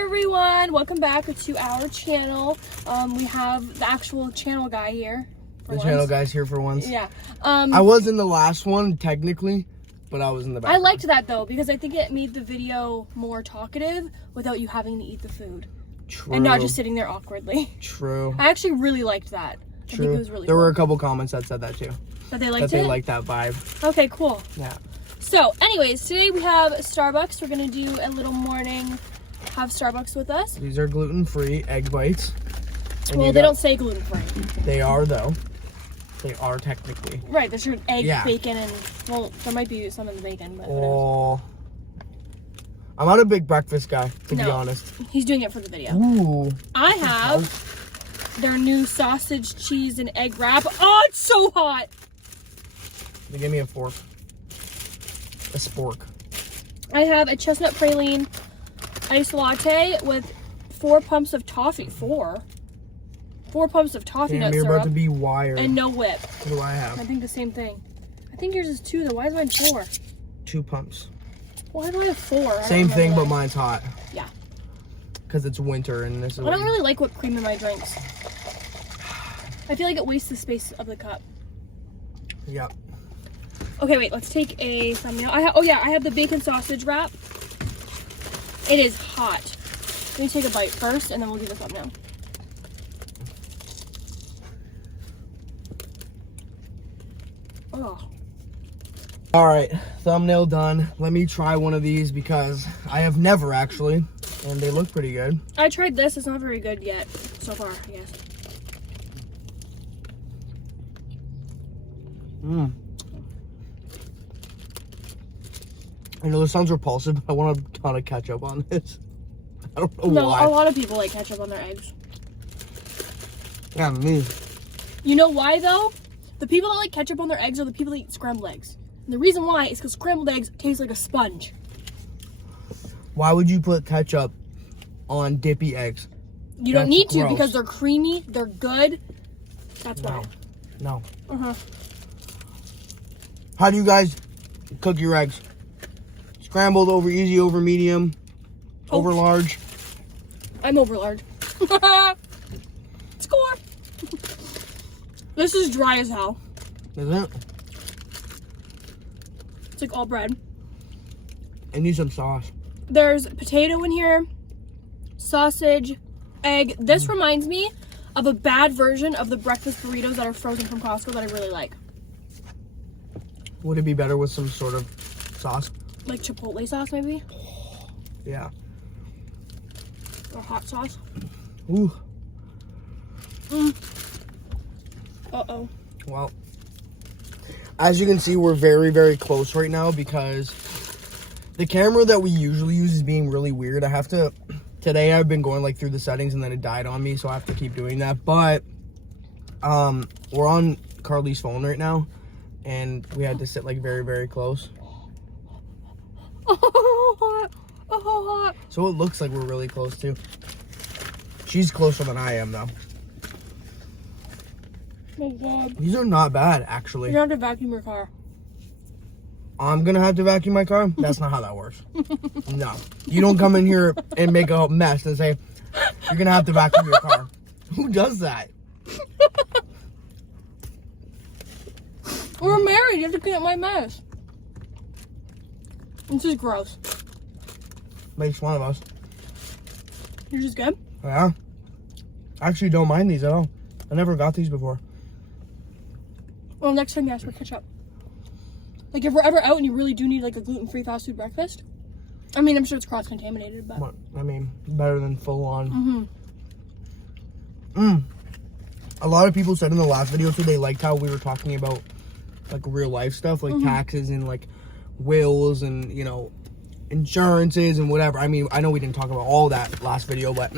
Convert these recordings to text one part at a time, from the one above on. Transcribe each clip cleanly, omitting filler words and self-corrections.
everyone, welcome back to our channel. We have the actual channel guy here. Channel guy's here for once. Yeah. I was in the last one technically, but I was in the back. I liked that though because I think it made the video more talkative without you having to eat the food. True. And not just sitting there awkwardly. True. I actually really liked that. True. I think it was really there cool. were a couple comments that said that too. That they liked it? That they liked that vibe. Okay, cool. Yeah. So, anyways, today we have Starbucks. We're gonna do a little morning have Starbucks with us. These are gluten-free egg bites. Well, they don't say gluten-free. They are though. They are technically. Right, there's egg, bacon, and, well, there might be some in the bacon, but oh. I'm not a big breakfast guy, to be honest. He's doing it for the video. Ooh. I have their new sausage, cheese, and egg wrap. Oh, it's so hot! They give me a fork. A spork. I have a chestnut praline iced latte with 4 pumps of toffee. 4 pumps of toffee nut you're syrup. about to be wired. And no whip. What do I have? I think the same thing. I think yours is 2 though. Why is mine 4? 2 pumps. Why do I have 4? Same thing, but mine's hot. Yeah. Because it's winter and this is. I don't really like whipped cream in my drinks. I feel like it wastes the space of the cup. Yep. Okay, wait. Let's take a thumbnail. I have the bacon sausage wrap. It is hot. Let me take a bite first, and then we'll do the thumbnail. Oh. All right, thumbnail done. Let me try one of these because I have never actually, and they look pretty good. I tried this. It's not very good yet so far, I guess. Mmm. I know this sounds repulsive, but I want a ton of ketchup on this. I don't know why. No, a lot of people like ketchup on their eggs. Yeah, me. You know why, though? The people that like ketchup on their eggs are the people that eat scrambled eggs. And the reason why is because scrambled eggs taste like a sponge. Why would you put ketchup on dippy eggs? You don't need to because they're creamy, they're good. That's why. No. Uh-huh. How do you guys cook your eggs? Scrambled, over easy, over medium, over large? I'm over large. Score! This is dry as hell. Is it? It's like all bread. I need some sauce. There's potato in here, sausage, egg. This reminds me of a bad version of the breakfast burritos that are frozen from Costco that I really like. Would it be better with some sort of sauce? Like chipotle sauce, maybe? Yeah. Or hot sauce. Ooh. Uh-oh. Well, as you can see, we're very, very close right now because the camera that we usually use is being really weird. Today I've been going like through the settings and then it died on me, so I have to keep doing that. But we're on Karlee's phone right now and we had to sit like very, very close. So it looks like we're really close too. She's closer than I am though. Oh God. These are not bad actually. You have to vacuum your car. I'm gonna have to vacuum my car? That's not how that works. No. You don't come in here and make a mess and say, you're gonna have to vacuum your car. Who does that? We're married. You have to clean up my mess. This is gross. Makes one of us. Yours is good? Yeah. I actually don't mind these at all. I never got these before. Well, next time you ask for ketchup. Like, if we're ever out and you really do need, like, a gluten-free fast food breakfast. I mean, I'm sure it's cross-contaminated, but... I mean, better than full-on. A lot of people said in the last video, too, they liked how we were talking about, like, real-life stuff, like taxes and, like, wills and, you know, insurances and whatever. I mean, I know we didn't talk about all that last video, but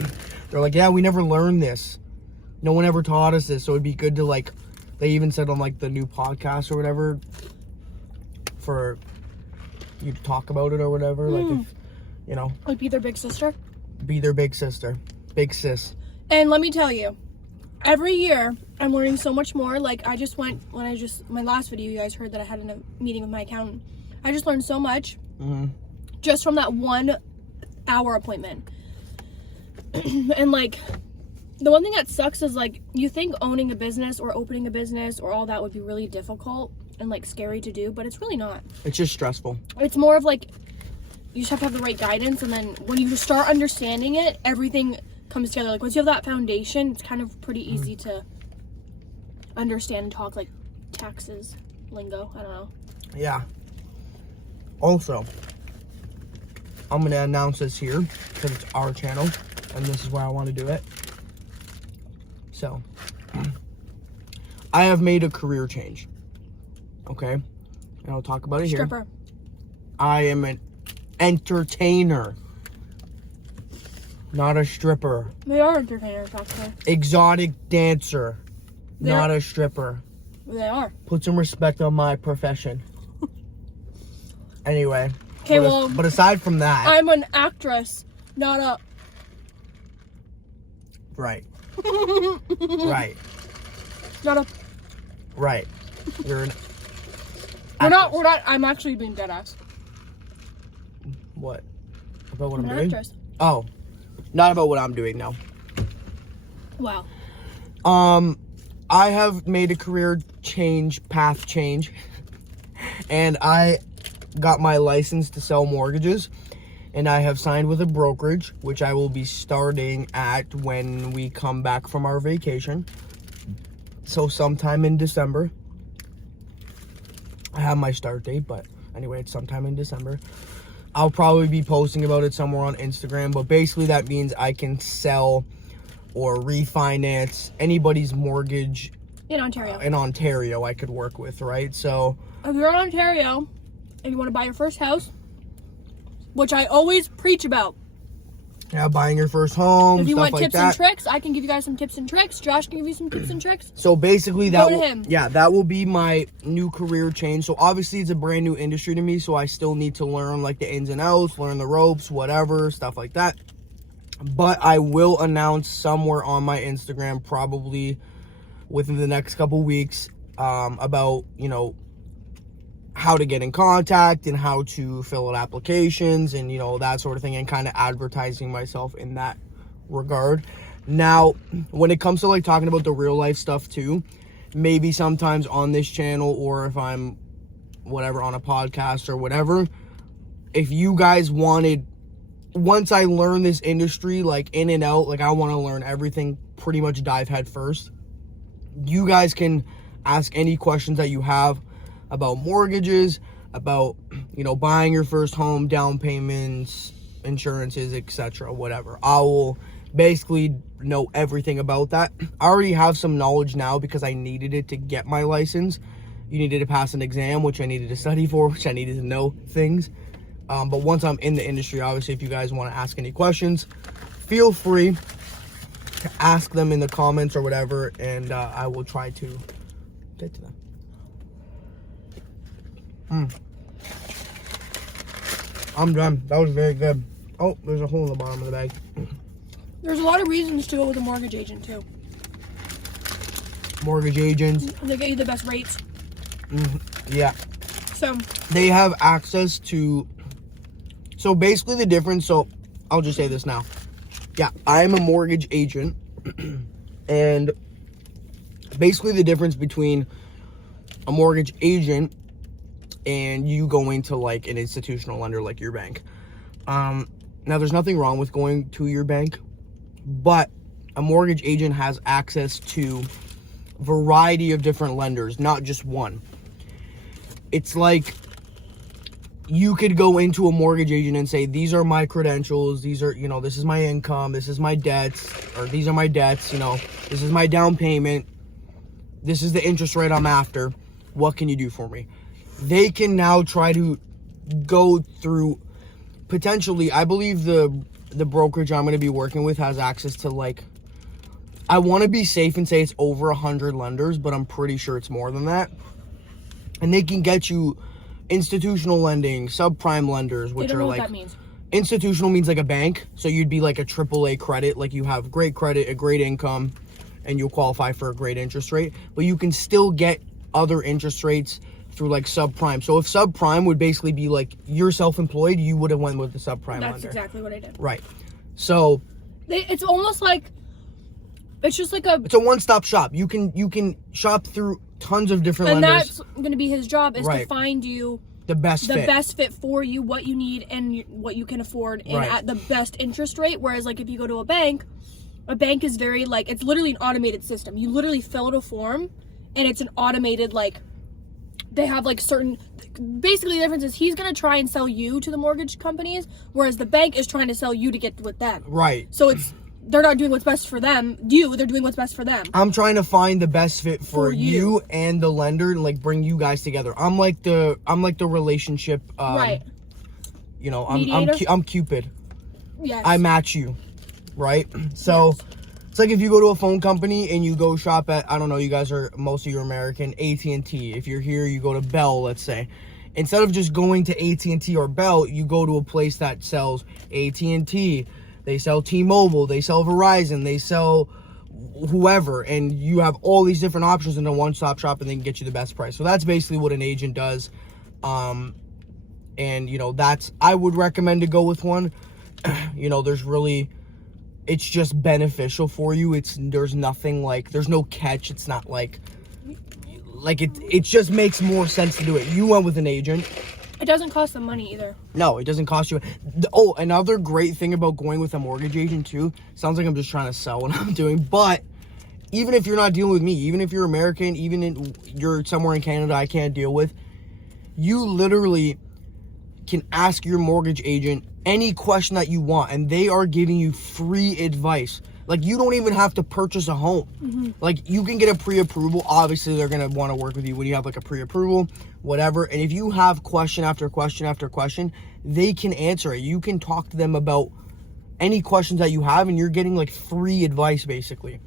they're like, yeah, we never learned this. No one ever taught us this, so it'd be good to, like, they even said on, like, the new podcast or whatever, for you to talk about it or whatever, like, if, you know. Like, be their big sister? Be their big sister. Big sis. And let me tell you, every year, I'm learning so much more. Like, I just went, my last video, you guys heard that I had a meeting with my accountant. I just learned so much just from that 1 hour appointment. And like, the one thing that sucks is like, you think owning a business or opening a business or all that would be really difficult and like scary to do, but it's really not. It's just stressful. It's more of like, you just have to have the right guidance, and then when you start understanding it, everything comes together. Like, once you have that foundation, it's kind of pretty easy to understand and talk like taxes lingo. I don't know. Yeah. Also, I'm going to announce this here because it's our channel and this is why I want to do it. So, I have made a career change. Okay? And I'll talk about it here. Stripper. I am an entertainer, not a stripper. They are entertainers, actually. Exotic dancer, not a stripper. They are. Put some respect on my profession. Anyway. Okay, well. But aside from that. I'm an actress, not a. Right. Right. Not a. Right. You're an. We're not. I'm actually being dead ass. What? About what I'm I'm an doing? actress. Oh. Not about what I'm doing, no. Wow. I have made a career path change, and I got my license to sell mortgages, and I have signed with a brokerage, which I will be starting at when we come back from our vacation. So sometime in December. I have my start date, but anyway, it's sometime in December. I'll probably be posting about it somewhere on Instagram, but basically that means I can sell or refinance anybody's mortgage In Ontario. in Ontario I could work with, right? So if you're in Ontario and you want to buy your first house, which I always preach about. yeah, buying your first home, If you stuff want like tips that. and tricks, I can give you guys some tips and tricks. Josh can give you some tips and tricks. So basically Go that to will, him. yeah, that will be my new career change. So obviously it's a brand new industry to me, so I still need to learn like the ins and outs, learn the ropes, whatever, stuff like that. But I will announce somewhere on my Instagram, probably within the next couple weeks, about, you know, how to get in contact and how to fill out applications and, you know, that sort of thing, and kind of advertising myself in that regard. Now, when it comes to like talking about the real life stuff too, maybe sometimes on this channel, or if I'm whatever on a podcast or whatever, if you guys wanted, once I learn this industry like in and out, like I want to learn everything, pretty much dive head first, you guys can ask any questions that you have about mortgages, about, you know, buying your first home, down payments, insurances, etc., whatever. I will basically know everything about that. I already have some knowledge now because I needed it to get my license. You needed to pass an exam, which I needed to study for, which I needed to know things. But once I'm in the industry, obviously, if you guys want to ask any questions, feel free to ask them in the comments or whatever, and I will try to get to them. I'm done. That was very good. Oh, there's a hole in the bottom of the bag. There's a lot of reasons to go with a mortgage agent too. Mortgage agents. They get you the best rates. Yeah. So They have access to... So basically the difference... So I'll just say this now. Yeah, I'm a mortgage agent. And basically the difference between a mortgage agent and you going to like an institutional lender like your bank. Now there's nothing wrong with going to your bank, but a mortgage agent has access to a variety of different lenders, not just one. It's like you could go into a mortgage agent and say, these are my credentials, these are, you know, this is my income, this is my debts, or these are my debts, you know, this is my down payment, this is the interest rate I'm after, what can you do for me? They can now try to go through, potentially, I believe the brokerage I'm going to be working with has access to like, I want to be safe and say it's over 100 lenders, but I'm pretty sure it's more than that. And they can get you institutional lending, subprime lenders, which they don't are know like, what that means. Institutional means like a bank. So you'd be like a AAA credit, like you have great credit, a great income, and you'll qualify for a great interest rate. But you can still get other interest rates through like subprime. So if subprime would basically be like you're self-employed, you would have went with the subprime lender. That's exactly what I did. Right. So It's almost like it's just like it's a one-stop shop. You can shop through tons of different and lenders. that's going to be his job is to Right. find you the best fit for you, what you need and what you can afford, and Right. at the best interest rate. Whereas like if you go to a bank is very like, it's literally an automated system. You literally fill out a form and it's an automated, like, they have like certain, basically the difference is he's going to try and sell you to the mortgage companies, whereas the bank is trying to sell you to get with them. Right. So they're not doing what's best for them, they're doing what's best for them. I'm trying to find the best fit for you and the lender and like bring you guys together. I'm like the relationship Right. You know, Mediator? I'm Cupid. Yes. I match you, right? So it's like if you go to a phone company and you go shop at, I don't know, you guys are, most of you are American, AT&T. If you're here, you go to Bell, let's say. Instead of just going to AT&T or Bell, you go to a place that sells AT&T. They sell T-Mobile, they sell Verizon, they sell whoever, and you have all these different options in a one-stop shop, and they can get you the best price. So that's basically what an agent does. And you know, I would recommend to go with one. You know, it's just beneficial for you. There's nothing like, there's no catch. It's not like it just makes more sense to do it. You went with an agent. It doesn't cost them money either. No, it doesn't cost you. Another great thing about going with a mortgage agent too, sounds like I'm just trying to sell what I'm doing, but even if you're not dealing with me, even if you're American, you're somewhere in Canada I can't deal with, you literally can ask your mortgage agent any question that you want, and they are giving you free advice. Like, you don't even have to purchase a home. Mm-hmm. Like, you can get a pre-approval. Obviously, they're going to want to work with you when you have, like, a pre-approval, whatever. And if you have question after question after question, they can answer it. You can talk to them about any questions that you have, and you're getting, like, free advice, basically.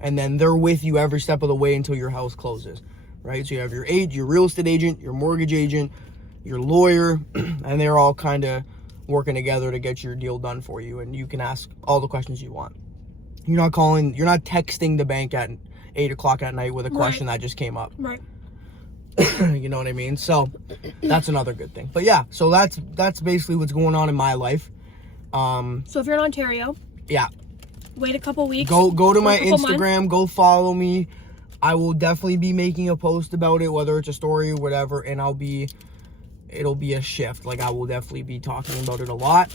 And then they're with you every step of the way until your house closes, right? So you have your real estate agent, your mortgage agent, your lawyer, and they're all kind of working together to get your deal done for you, and you can ask all the questions you want. You're not texting the bank at 8 o'clock at night with a question that just came up. Right. You know what I mean? So that's another good thing. But yeah, so that's basically what's going on in my life. So if you're in Ontario, yeah, wait a couple weeks. Go to my Instagram. Months. Go follow me. I will definitely be making a post about it, whether it's a story or whatever, and it'll be a shift. Like, I will definitely be talking about it a lot.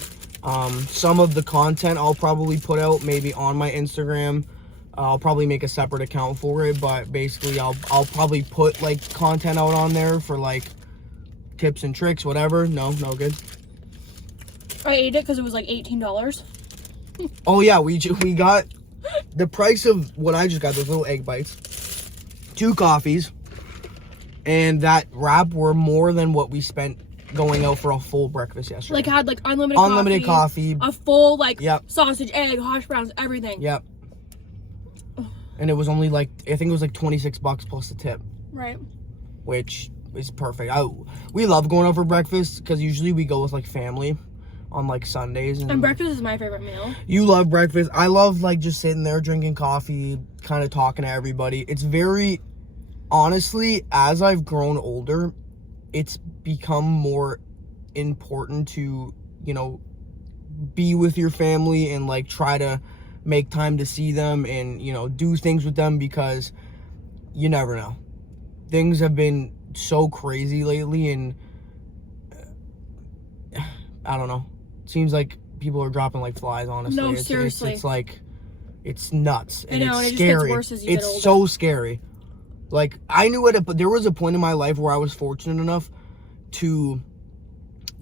Some of the content I'll probably put out maybe on my Instagram. I'll probably make a separate account for it, but basically I'll probably put like content out on there for like tips and tricks, whatever. No good. I ate it because it was like $18. Oh yeah, we got the price of what I just got, those little egg bites, 2 coffees, and that wrap were more than what we spent going out for a full breakfast yesterday. Like, I had like unlimited coffee, a full like sausage, egg, hash browns, everything. Yep. And it was only like, I think it was like $26 plus the tip. Right. Which is perfect. We love going out for breakfast because usually we go with like family on like Sundays. And breakfast is my favorite meal. You love breakfast. I love like just sitting there drinking coffee, kind of talking to everybody. It's very, honestly, as I've grown older, it's become more important to, you know, be with your family and like try to make time to see them and, you know, do things with them, because you never know. Things have been so crazy lately, and I don't know. It seems like people are dropping like flies, honestly. No, seriously. It's like, it's nuts. And I know, it's and it scary. just gets worse as you get older. It's so scary. Like, I knew but there was a point in my life where I was fortunate enough to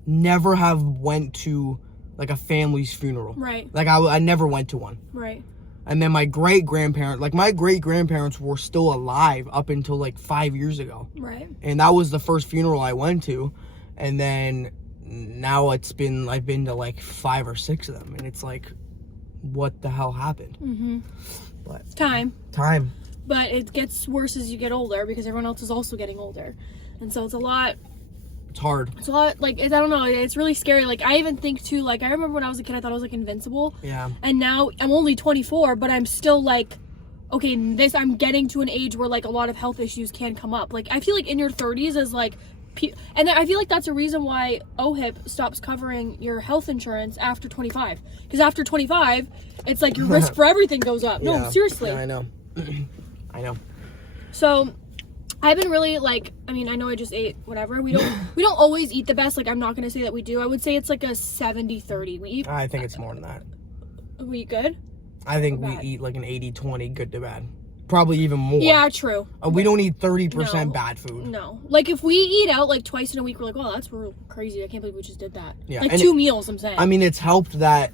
never have went to like a family's funeral. Right. Like, I never went to one. Right. And then my great-grandparents were still alive up until like 5 years ago. Right. And that was the first funeral I went to. And then now I've been to like 5 or 6 of them. And it's like, what the hell happened? Mm-hmm. But Time. But it gets worse as you get older because everyone else is also getting older. And so it's a lot. It's hard. It's a lot, like, I don't know, it's really scary. Like, I even think too, like, I remember when I was a kid, I thought I was like invincible. Yeah. And now I'm only 24, but I'm still like, okay, I'm getting to an age where like a lot of health issues can come up. Like, I feel like in your 30s is like And I feel like that's a reason why OHIP stops covering your health insurance after 25. Because after 25, it's like your risk for everything goes up. Yeah. No, seriously. Yeah, I know. I know. So I've been really like, I mean, I know I just ate whatever. We don't always eat the best. Like, I'm not going to say that we do. I would say it's like a 70-30. We eat. I think it's more than that. We eat good? I think we eat like an 80-20 good to bad. Probably even more. Yeah, true. We don't eat 30% bad food. No. Like, if we eat out like twice in a week, we're like, wow, that's real crazy. I can't believe we just did that. Yeah. Like, 2 meals, I'm saying. I mean, it's helped that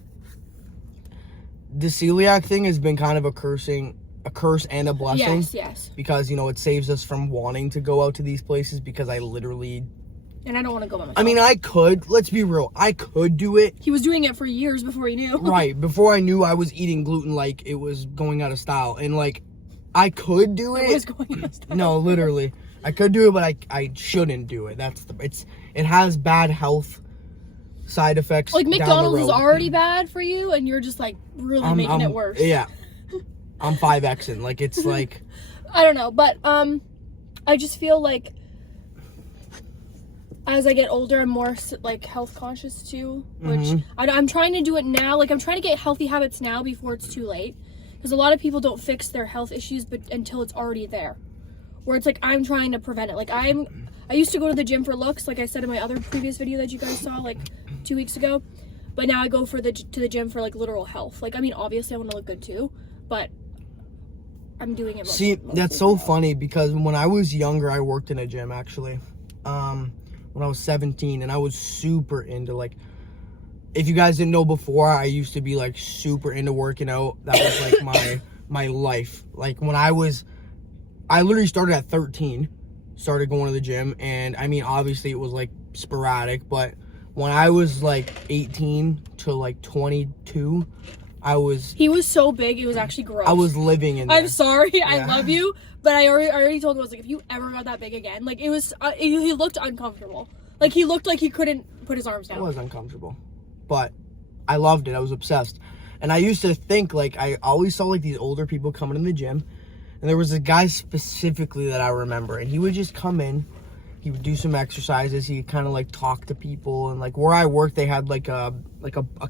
the celiac thing has been kind of a curse and a blessing. Yes. Because, you know, it saves us from wanting to go out to these places because I literally... And I don't want to go by myself. I mean, I could. Let's be real. I could do it. He was doing it for years before he knew. Right. Before I knew I was eating gluten like it was going out of style. And, like, I could do it. It was going out of style. No, literally. I could do it, but I shouldn't do it. It has bad health side effects. Like, down the McDonald's is road. already bad for you, and you're just, like, really making it worse. Yeah. I'm 5Xing. Like, it's like... I don't know, but, I just feel like as I get older, I'm more, like, health conscious, too, which I'm trying to do it now. Like, I'm trying to get healthy habits now before it's too late, because a lot of people don't fix their health issues until it's already there, where it's like, I'm trying to prevent it. Like, I used to go to the gym for looks, like I said in my other previous video that you guys saw, like, 2 weeks ago, but now I go to the gym for, like, literal health. Like, I mean, obviously I want to look good, too, but I'm doing it See, that's so funny, because when I was younger, I worked in a gym, actually. When I was 17, and I was super into, like, if you guys didn't know before, I used to be, like, super into working out. That was, like, my life. Like, I literally started at 13, started going to the gym, and, I mean, obviously, it was, like, sporadic, but when I was, like, 18 to, like, 22, He was so big, it was actually gross. I was living in there. I'm sorry, yeah. I love you, but I already told him, I was like, if you ever got that big again, like, it was, he looked uncomfortable. Like, he looked like he couldn't put his arms down. It was uncomfortable, but I loved it. I was obsessed. And I used to think, like, I always saw, like, these older people coming in the gym, and there was a guy specifically that I remember, and he would just come in, he would do some exercises, he'd kind of, like, talk to people, and, like, where I worked, they had, like a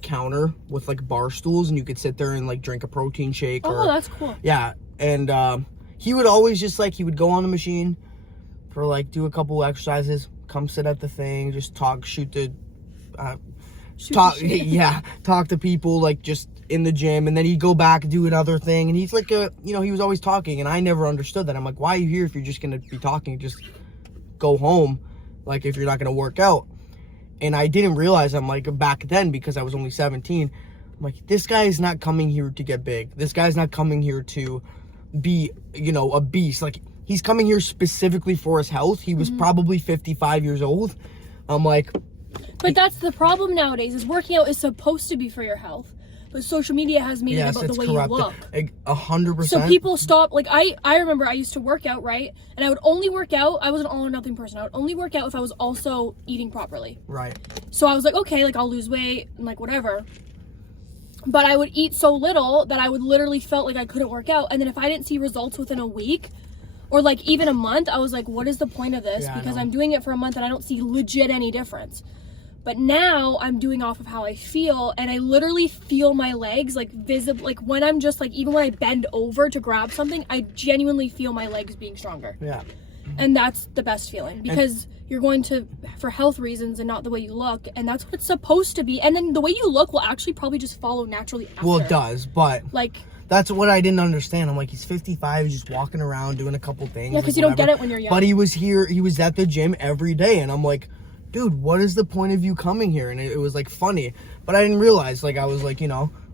counter with, like, bar stools, and you could sit there and, like, drink a protein shake. Oh, that's cool. Yeah, and he would always just, like, he would go on the machine for, like, do a couple exercises, come sit at the thing, just talk, talk to people, like, just in the gym, and then he'd go back and do another thing, and he's like, he was always talking, and I never understood that. I'm like, why are you here if you're just gonna be talking? Just go home, like, if you're not gonna work out. And I didn't realize, I'm like, back then, because I was only 17, I'm like, this guy is not coming here to get big. This guy's not coming here to be, a beast. Like, he's coming here specifically for his health. He was probably 55 years old. I'm like... But that's the problem nowadays, is working out is supposed to be for your health. But social media has made it about the way you look. 100%. So people stop, like, I remember I used to work out, right? And I would only work out, I was an all or nothing person. I would only work out if I was also eating properly. Right. So I was like, okay, like, I'll lose weight, and, like, whatever. But I would eat so little that I would literally felt like I couldn't work out. And then if I didn't see results within a week, or, like, even a month, I was like, what is the point of this? Because I'm doing it for a month and I don't see legit any difference. But now I'm doing off of how I feel, and I literally feel my legs, like, visible. Like, when I'm just, like, even when I bend over to grab something, I genuinely feel my legs being stronger. Yeah. And that's the best feeling, because you're going to, for health reasons and not the way you look, and that's what it's supposed to be. And then the way you look will actually probably just follow naturally after. Well, it does, but... Like... That's what I didn't understand. I'm like, he's 55, he's just walking around doing a couple things. Yeah, because like, you don't get it when you're young. But he was at the gym every day, and I'm like, dude, what is the point of you coming here? And it was, like, funny. But I didn't realize, like, I was, like,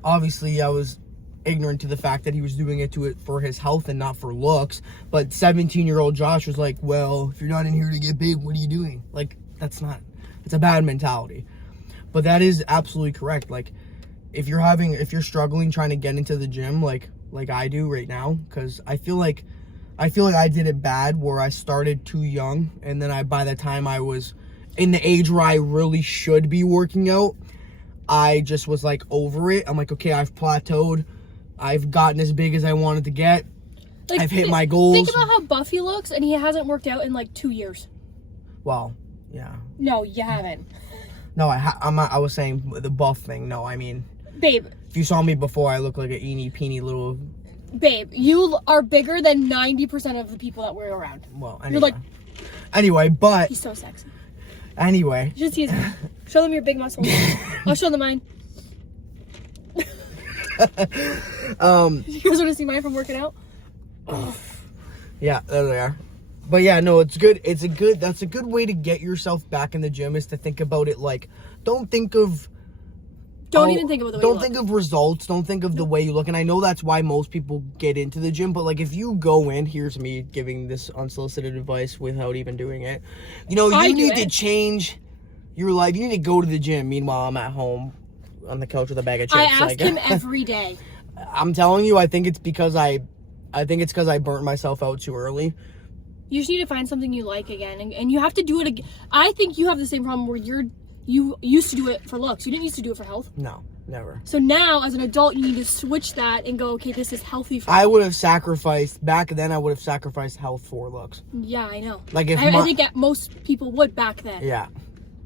obviously I was ignorant to the fact that he was doing it for his health and not for looks. But 17-year-old Josh was like, well, if you're not in here to get big, what are you doing? Like, it's a bad mentality. But that is absolutely correct. Like, if you're struggling trying to get into the gym, like I do right now, because I feel like I did it bad where I started too young, and then by the time I was in the age where I really should be working out, I just was, like, over it. I'm like, okay, I've plateaued. I've gotten as big as I wanted to get. Like, I've hit my goals. Think about how buff he looks, and he hasn't worked out in, like, 2 years. Well, Yeah. No, you haven't. No, I was saying the buff thing. No, I mean, Babe. if you saw me before, I look like a eeny peeny little. Babe, you are bigger than 90% of the people that we're around. Well, anyway. You're like. Anyway, but. He's so sexy. Anyway. You should see his. Show them your big muscles. I'll show them mine. You guys want to see mine from working out? Yeah, there they are. But yeah, no, it's good. That's a good way to get yourself back in the gym, is to think about it like, don't even think of the way you look. Don't think of results. Don't think of the way you look. And I know that's why most people get into the gym. But like, if you go in, here's me giving this unsolicited advice without even doing it. You know, you need to change your life. You need to go to the gym. Meanwhile, I'm at home on the couch with a bag of chips. I ask him every day. I'm telling you, I think it's because I burnt myself out too early. You just need to find something you like again, and you have to do it again. I think you have the same problem where you used to do it for looks. You didn't used to do it for health. No, never. So now, as an adult, you need to switch that and go, okay, this is healthy for me. I would have sacrificed, back then, I would have sacrificed health for looks. Yeah, I know. Like if I think most people would back then. Yeah.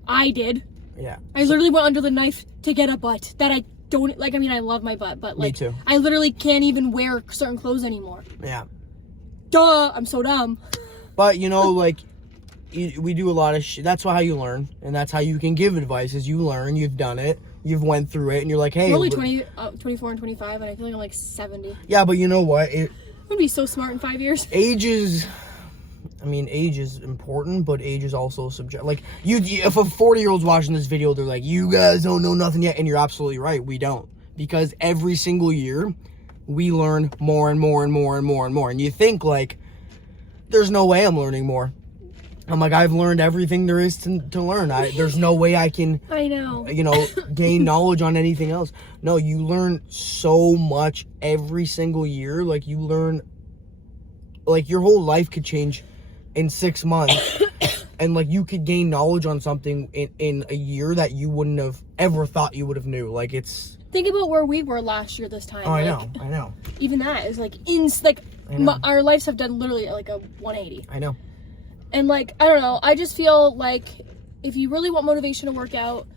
I did. Yeah. I literally went under the knife to get a butt that I don't, like, I mean, I love my butt, but like, me too. I literally can't even wear certain clothes anymore. Yeah. Duh, I'm so dumb. But, you know, like, we do a lot of shit. That's how you learn. And that's how you can give advice, is you learn, you've done it, you've went through it, and you're like, hey. I'm only 24 and 25, and I feel like I'm like 70. Yeah, but you know what? I'm going to be so smart in 5 years. Age is important, but age is also subjective. Like, if a 40-year-old's watching this video, they're like, you guys don't know nothing yet. And you're absolutely right. We don't. Because every single year, we learn more and more and more and more and more. And you think, like, there's no way I'm learning more. I'm like, I've learned everything there is to learn. There's no way I can, I know, gain knowledge on anything else. No, you learn so much every single year. Like, you learn, like, your whole life could change in 6 months. And, like, you could gain knowledge on something in a year that you wouldn't have ever thought you would have knew. Like, it's... Think about where we were last year this time. Oh, I know. Even that is, like, our lives have done literally, like, a 180. I know. And, like, I don't know. I just feel like if you really want motivation to work out,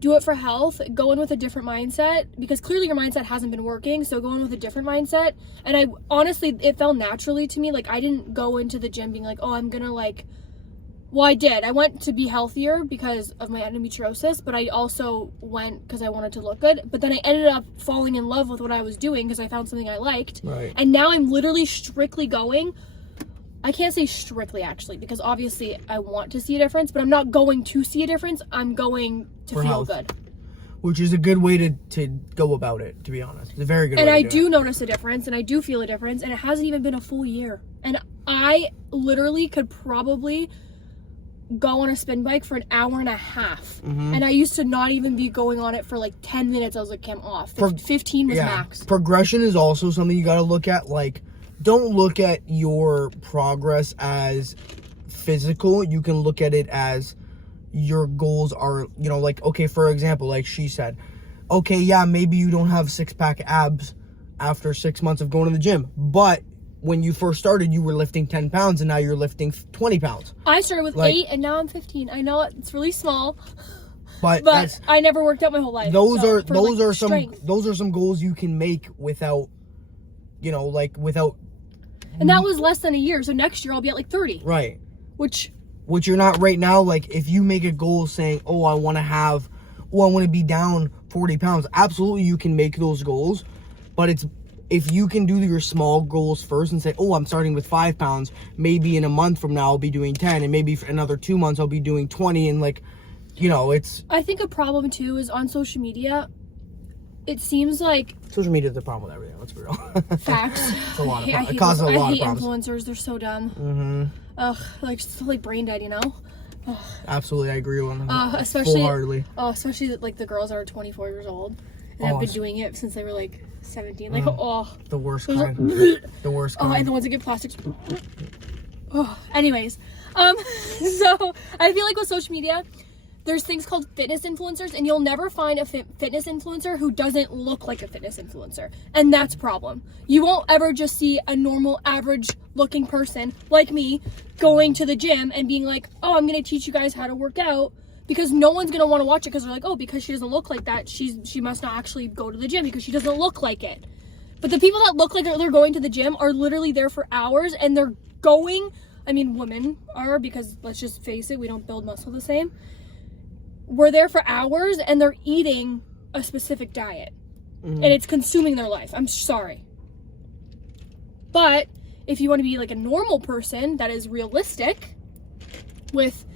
do it for health. Go in with a different mindset, because clearly your mindset hasn't been working. So go in with a different mindset. And honestly, it fell naturally to me. Like, I didn't go into the gym being like, oh, I'm going to, like... Well, I did. I went to be healthier because of my endometriosis, but I also went because I wanted to look good. But then I ended up falling in love with what I was doing because I found something I liked. Right. And now I'm literally strictly going... I can't say strictly, actually, because obviously I want to see a difference, but I'm not going to see a difference. I'm going to feel good. Which is a good way to go about it, to be honest. It's a very good way to do it. And I do notice a difference, and I do feel a difference, and it hasn't even been a full year. And I literally could probably go on a spin bike for an hour and a half. Mm-hmm. And I used to not even be going on it for like 10 minutes. I was like, I'm off. 15 was max. Progression is also something you got to look at. Like, don't look at your progress as physical. You can look at it as your goals are, like, okay, for example, like she said, okay, yeah, maybe you don't have 6-pack abs after 6 months of going to the gym, but when you first started, you were lifting 10 pounds and now you're lifting 20 pounds. I started with 8 and now I'm 15. I know it's really small, but I never worked out my whole life. Those are some goals you can make without, without. And that was less than a year. So next year I'll be at like 30. Right. Which you're not right now. Like, if you make a goal saying, I want to be down 40 pounds. Absolutely, you can make those goals. But if you can do your small goals first and say, I'm starting with 5 pounds. Maybe in a month from now I'll be doing 10. And maybe for another 2 months I'll be doing 20. And it's... I think a problem too is on social media. It seems like social media is the problem with everything. Let's be real. Facts. It's a lot of it causes a lot of problems. Influencers. They're so dumb. Mm-hmm. Ugh, like brain dead, Ugh. Absolutely, I agree with them. Especially wholeheartedly. Especially like the girls that are 24 years old and have been doing it since they were like 17. Like the worst kind. The worst kind. And the ones that get plastics. Anyways, so I feel like with social media, there's things called fitness influencers, and you'll never find a fitness influencer who doesn't look like a fitness influencer. And that's a problem. You won't ever just see a normal, average looking person like me going to the gym and being like, oh, I'm going to teach you guys how to work out, because no one's going to want to watch it because they're like, oh, because she doesn't look like that, she must not actually go to the gym because she doesn't look like it. But the people that look like they're going to the gym are literally there for hours, and they're going, I mean, women are, because let's just face it, we don't build muscle the same. We're there for hours, and they're eating a specific diet, and it's consuming their life. I'm sorry. But if you want to be like a normal person that is realistic with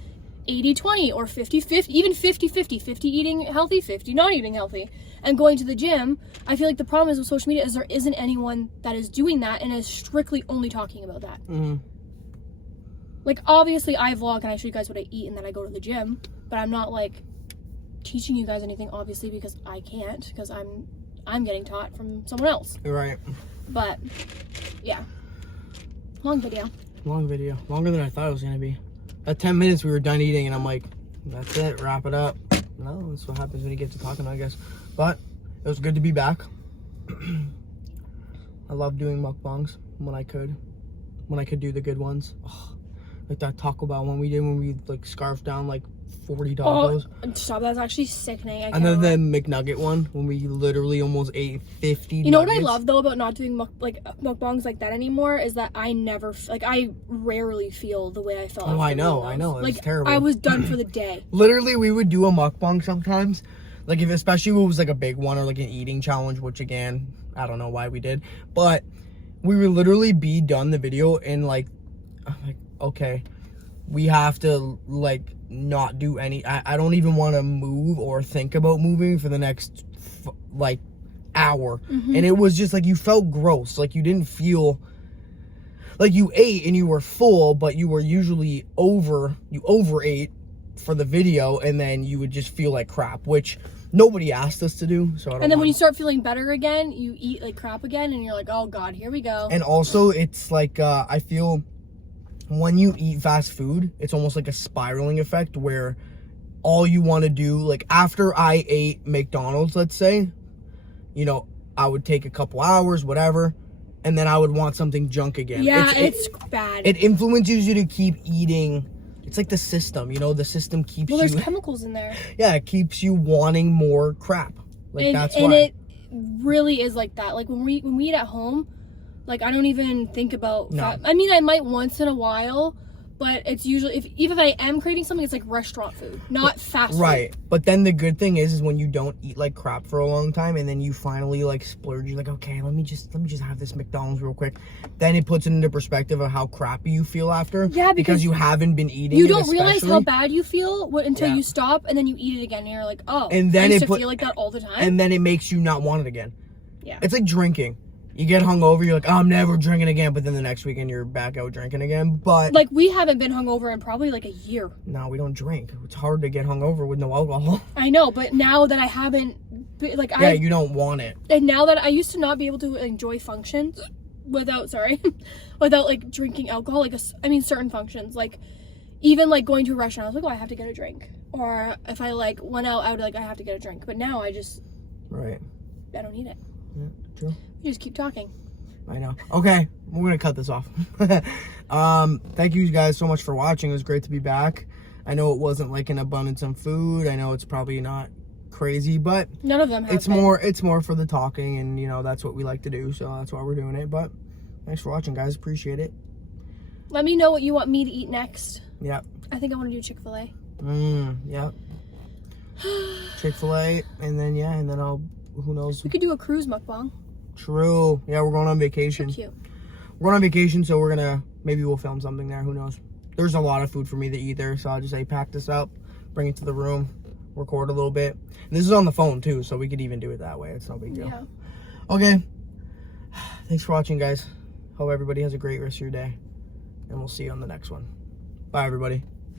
80-20 or 50-50, even 50-50, 50 eating healthy, 50 not eating healthy, and going to the gym, I feel like the problem is with social media is there isn't anyone that is doing that and is strictly only talking about that. Like, obviously I vlog and I show you guys what I eat and then I go to the gym, but I'm not like teaching you guys anything, obviously, because I can't, because I'm getting taught from someone else. Right. But yeah, long video, longer than I thought it was gonna be. At 10 minutes we were done eating, and I'm like, that's it, wrap it up. No, that's what happens when you get to talking, I guess. But it was good to be back. I love doing mukbangs when I could do the good ones. Oh, like that Taco Bell one we did when we like scarfed down like 40 tacos. Oh, stop, that's actually sickening. And then the McNugget one when we literally almost ate 50 You know nuggets. what I love though about not doing mukbangs like that anymore is that I rarely feel the way I felt. Oh, I know. It Like, was terrible. I was done for the day. Literally, we would do a mukbang sometimes. Like, especially if it was like a big one or like an eating challenge, which again, I don't know why we did. But we would literally be done the video and like, I'm like, okay, we have to like not do any, I don't even want to move or think about moving for the next like hour. And it was just like, you felt gross. Like, you didn't feel like you ate and you were full, but you were usually you overate for the video, and then you would just feel like crap, which nobody asked us to do. So I don't And then when you start feeling better again, you eat like crap again, and you're like, oh god, here we go. And also, it's like I feel when you eat fast food, it's almost like a spiraling effect where all you want to do, like after I ate McDonald's, let's say, you know, I would take a couple hours, whatever, and then I would want something junk again. Yeah, it's bad. It influences you to keep eating. It's like the system, you know, the system keeps there's chemicals in there. Yeah, it keeps you wanting more crap. Like, that's why. And it really is like that. Like, when we eat at home, like, I don't even think about fat. I mean, I might once in a while, but it's usually, even if I am craving something, it's like restaurant food, not fast food. Right. But then the good thing is when you don't eat like crap for a long time, and then you finally like splurge, you're like, okay, let me just have this McDonald's real quick. Then it puts it into perspective of how crappy you feel after. Yeah, because you haven't been eating. You don't realize how bad you feel until you stop, and then you eat it again, and you're like, oh, and then I used to feel like that all the time. And then it makes you not want it again. Yeah. It's like drinking. You get hungover, you're like, oh, I'm never drinking again, but then the next weekend you're back out drinking again. But like, we haven't been hungover in probably like a year. No, we don't drink. It's hard to get hungover with no alcohol. I know, but now that I haven't, like, you don't want it. And now that I used to not be able to enjoy functions without like drinking alcohol, like certain functions, like even like going to a restaurant, I was like, oh, I have to get a drink. Or if I like went out, I would like, I have to get a drink. But now I don't need it. Yeah, true. You just keep talking. I know. Okay, we're gonna cut this off. Thank you guys so much for watching. It was great to be back. I know it wasn't like an abundance of food. I know it's probably not crazy, but none of them have it's more for the talking, and you know, that's what we like to do, so that's why we're doing it. But thanks for watching, guys. Appreciate it. Let me know what you want me to eat next. Yep. I think I want to do Chick-fil-A. Yep. Chick-fil-A, and then I'll, who knows? We could do a cruise mukbang. True. Yeah, we're going on vacation. So cute. We're going on vacation, so maybe we'll film something there. Who knows? There's a lot of food for me to eat there, so I'll just say pack this up, bring it to the room, record a little bit. And this is on the phone too, so we could even do it that way. It's no big deal. Yeah. Okay. Thanks for watching, guys. Hope everybody has a great rest of your day, and we'll see you on the next one. Bye, everybody.